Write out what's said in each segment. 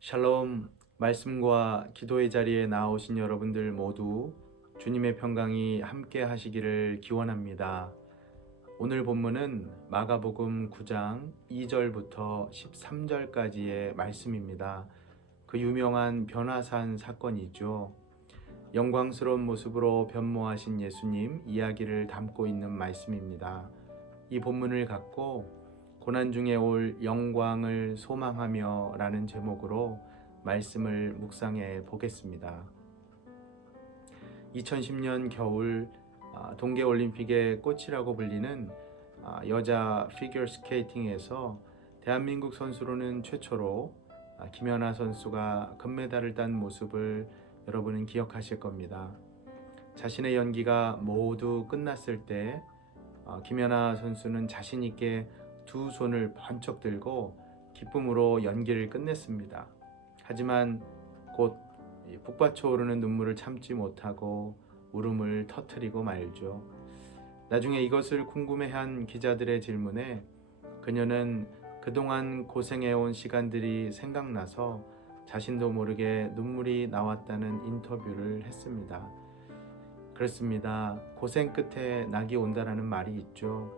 샬롬, 말씀과 기도의 자리에 나오신 여러분들 모두 주님의 평강이 함께 하시기를 기원합니다. 오늘 본문은 마가복음 9장 2절부터 13절까지의 말씀입니다. 그 유명한 변화산 사건이죠. 영광스러운 모습으로 변모하신 예수님 이야기를 담고 있는 말씀입니다. 이 본문을 갖고 고난 중에 올 영광을 소망하며 라는 제목으로 말씀을 묵상해 보겠습니다. 2010년 겨울 동계올림픽의 꽃이라고 불리는 여자 피겨스케이팅에서 대한민국 선수로는 최초로 김연아 선수가 금메달을 딴 모습을 여러분은 기억하실 겁니다. 자신의 연기가 모두 끝났을 때 김연아 선수는 자신 있게 두 손을 번쩍 들고 기쁨으로 연기를 끝냈습니다. 하지만 곧 북받쳐 오르는 눈물을 참지 못하고 울음을 터뜨리고 말죠. 나중에 이것을 궁금해한 기자들의 질문에 그녀는 그동안 고생해온 시간들이 생각나서 자신도 모르게 눈물이 나왔다는 인터뷰를 했습니다. 그렇습니다. 고생 끝에 낙이 온다라는 말이 있죠.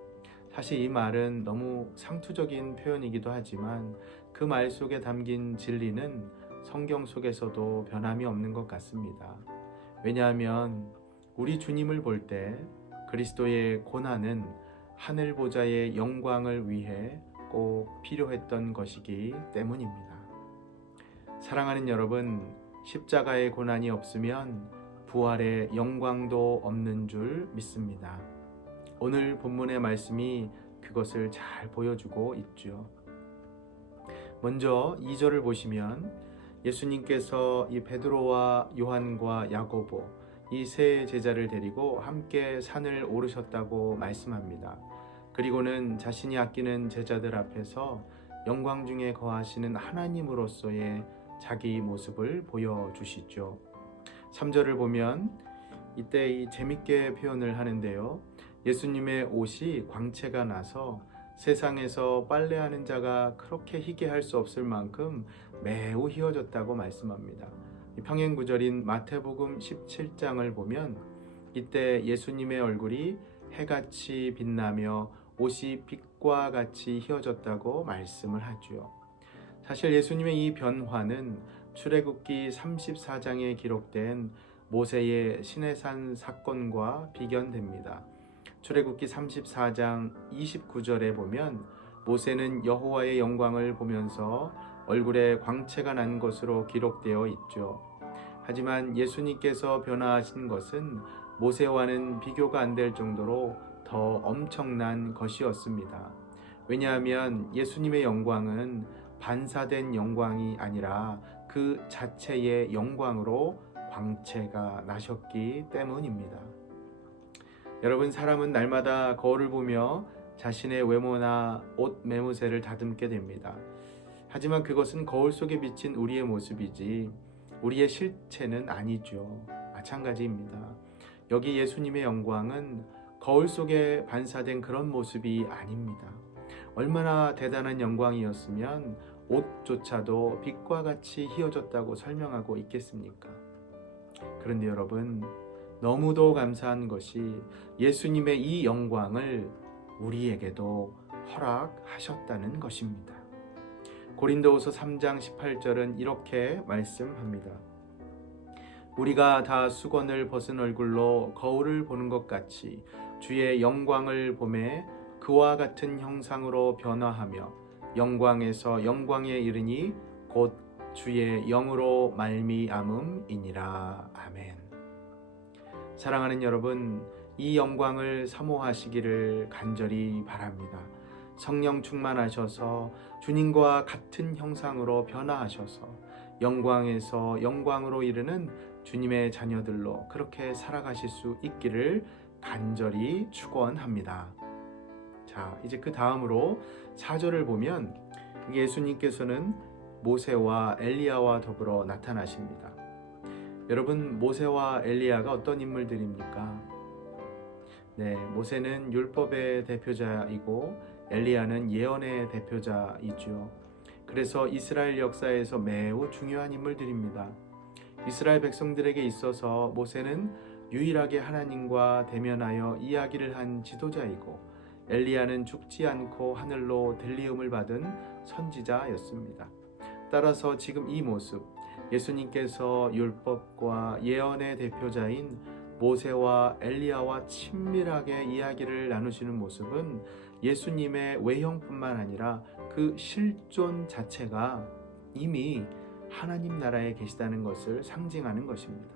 사실 이 말은 너무 상투적인 표현이기도 하지만 그 말 속에 담긴 진리는 성경 속에서도 변함이 없는 것 같습니다. 왜냐하면 우리 주님을 볼 때 그리스도의 고난은 하늘 보좌의 영광을 위해 꼭 필요했던 것이기 때문입니다. 사랑하는 여러분, 십자가의 고난이 없으면 부활의 영광도 없는 줄 믿습니다. 오늘 본문의 말씀이 그것을 잘 보여주고 있죠. 먼저 2절을 보시면 예수님께서 이 베드로와 요한과 야고보 이 세 제자를 데리고 함께 산을 오르셨다고 말씀합니다. 그리고는 자신이 아끼는 제자들 앞에서 영광 중에 거하시는 하나님으로서의 자기 모습을 보여주시죠. 3절을 보면 이때 이 재밌게 표현을 하는데요. 예수님의 옷이 광채가 나서 세상에서 빨래하는 자가 그렇게 희게 할 수 없을 만큼 매우 희어졌다고 말씀합니다. 평행구절인 마태복음 17장을 보면 이때 예수님의 얼굴이 해같이 빛나며 옷이 빛과 같이 희어졌다고 말씀을 하죠. 사실 예수님의 이 변화는 출애굽기 34장에 기록된 모세의 시내산 사건과 비견됩니다. 출애굽기 34장 29절에 보면 모세는 여호와의 영광을 보면서 얼굴에 광채가 난 것으로 기록되어 있죠. 하지만 예수님께서 변화하신 것은 모세와는 비교가 안 될 정도로 더 엄청난 것이었습니다. 왜냐하면 예수님의 영광은 반사된 영광이 아니라 그 자체의 영광으로 광채가 나셨기 때문입니다. 여러분, 사람은 날마다 거울을 보며 자신의 외모나 옷 매무새를 다듬게 됩니다. 하지만 그것은 거울 속에 비친 우리의 모습이지 우리의 실체는 아니죠. 마찬가지입니다. 여기 예수님의 영광은 거울 속에 반사된 그런 모습이 아닙니다. 얼마나 대단한 영광이었으면 옷조차도 빛과 같이 희어졌다고 설명하고 있겠습니까? 그런데 여러분, 너무도 감사한 것이 예수님의 이 영광을 우리에게도 허락하셨다는 것입니다. 고린도후서 3장 18절은 이렇게 말씀합니다. 우리가 다 수건을 벗은 얼굴로 거울을 보는 것 같이 주의 영광을 보매 그와 같은 형상으로 변화하며 영광에서 영광에 이르니 곧 주의 영으로 말미암음이니라. 아멘. 사랑하는 여러분, 이 영광을 사모하시기를 간절히 바랍니다. 성령 충만하셔서 주님과 같은 형상으로 변화하셔서 영광에서 영광으로 이르는 주님의 자녀들로 그렇게 살아가실 수 있기를 간절히 축원합니다. 자, 이제 그 다음으로 4절을 보면 예수님께서는 모세와 엘리야와 더불어 나타나십니다. 여러분, 모세와 엘리야가 어떤 인물들입니까? 네, 모세는 율법의 대표자이고 엘리야는 예언의 대표자이죠. 그래서 이스라엘 역사에서 매우 중요한 인물들입니다. 이스라엘 백성들에게 있어서 모세는 유일하게 하나님과 대면하여 이야기를 한 지도자이고, 엘리야는 죽지 않고 하늘로 들리음을 받은 선지자였습니다. 따라서 지금 이 모습, 예수님께서 율법과 예언의 대표자인 모세와 엘리야와 친밀하게 이야기를 나누시는 모습은 예수님의 외형뿐만 아니라 그 실존 자체가 이미 하나님 나라에 계시다는 것을 상징하는 것입니다.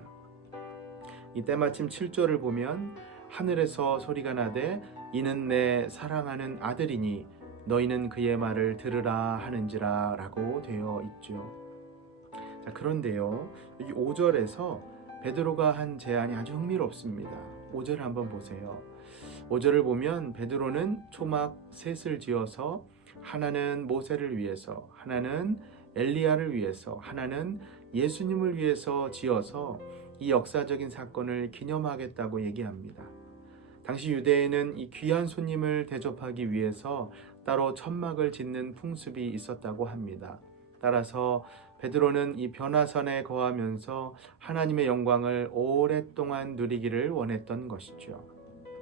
이 때마침 7절을 보면 하늘에서 소리가 나되 이는 내 사랑하는 아들이니 너희는 그의 말을 들으라 하는지라 라고 되어 있죠. 자, 그런데요, 여기 5절에서 베드로가 한 제안이 아주 흥미롭습니다. 5절을 한번 보세요. 5절을 보면 베드로는 초막 셋을 지어서 하나는 모세를 위해서, 하나는 엘리야를 위해서, 하나는 예수님을 위해서 지어서 이 역사적인 사건을 기념하겠다고 얘기합니다. 당시 유대에는 이 귀한 손님을 대접하기 위해서 따로 천막을 짓는 풍습이 있었다고 합니다. 따라서 베드로는 이 변화선에 거하면서 하나님의 영광을 오랫동안 누리기를 원했던 것이죠.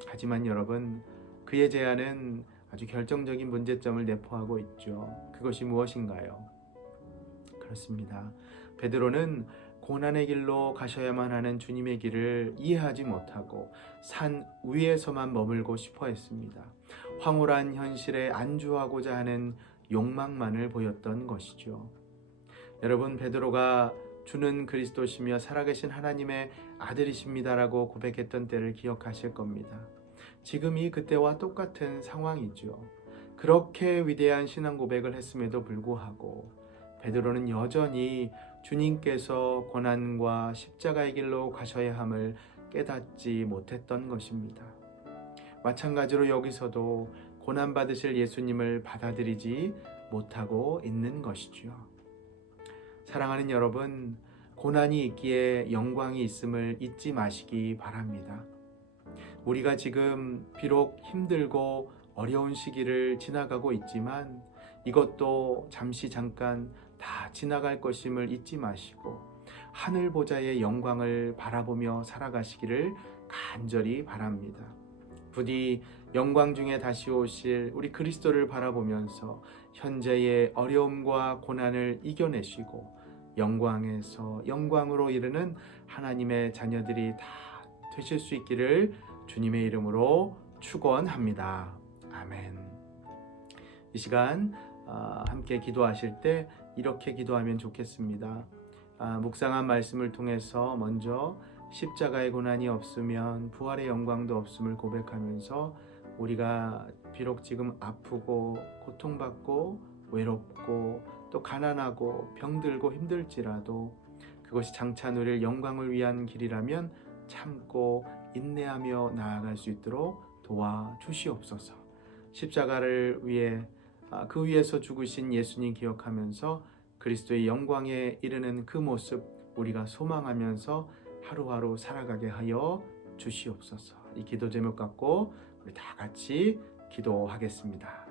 하지만 여러분, 그의 제안은 아주 결정적인 문제점을 내포하고 있죠. 그것이 무엇인가요? 그렇습니다. 베드로는 고난의 길로 가셔야만 하는 주님의 길을 이해하지 못하고 산 위에서만 머물고 싶어 했습니다. 황홀한 현실에 안주하고자 하는 욕망만을 보였던 것이죠. 여러분, 베드로가 주는 그리스도시며 살아계신 하나님의 아들이십니다라고 고백했던 때를 기억하실 겁니다. 지금이 그때와 똑같은 상황이죠. 그렇게 위대한 신앙 고백을 했음에도 불구하고 베드로는 여전히 주님께서 고난과 십자가의 길로 가셔야 함을 깨닫지 못했던 것입니다. 마찬가지로 여기서도 고난받으실 예수님을 받아들이지 못하고 있는 것이죠. 사랑하는 여러분, 고난이 있기에 영광이 있음을 잊지 마시기 바랍니다. 우리가 지금 비록 힘들고 어려운 시기를 지나가고 있지만 이것도 잠시 잠깐 다 지나갈 것임을 잊지 마시고 하늘 보좌의 영광을 바라보며 살아가시기를 간절히 바랍니다. 부디 영광 중에 다시 오실 우리 그리스도를 바라보면서 현재의 어려움과 고난을 이겨내시고 영광에서 영광으로 이르는 하나님의 자녀들이 다 되실 수 있기를 주님의 이름으로 축원합니다. 아멘. 이 시간 함께 기도하실 때 이렇게 기도하면 좋겠습니다. 묵상한 말씀을 통해서 먼저 십자가의 고난이 없으면 부활의 영광도 없음을 고백하면서 우리가 비록 지금 아프고 고통받고 외롭고 또 가난하고 병들고 힘들지라도 그것이 장차 누릴 영광을 위한 길이라면 참고 인내하며 나아갈 수 있도록 도와주시옵소서. 십자가를 위해 그 위에서 죽으신 예수님 기억하면서 그리스도의 영광에 이르는 그 모습 우리가 소망하면서 하루하루 살아가게 하여 주시옵소서. 이 기도 제목 갖고 우리 다 같이 기도하겠습니다.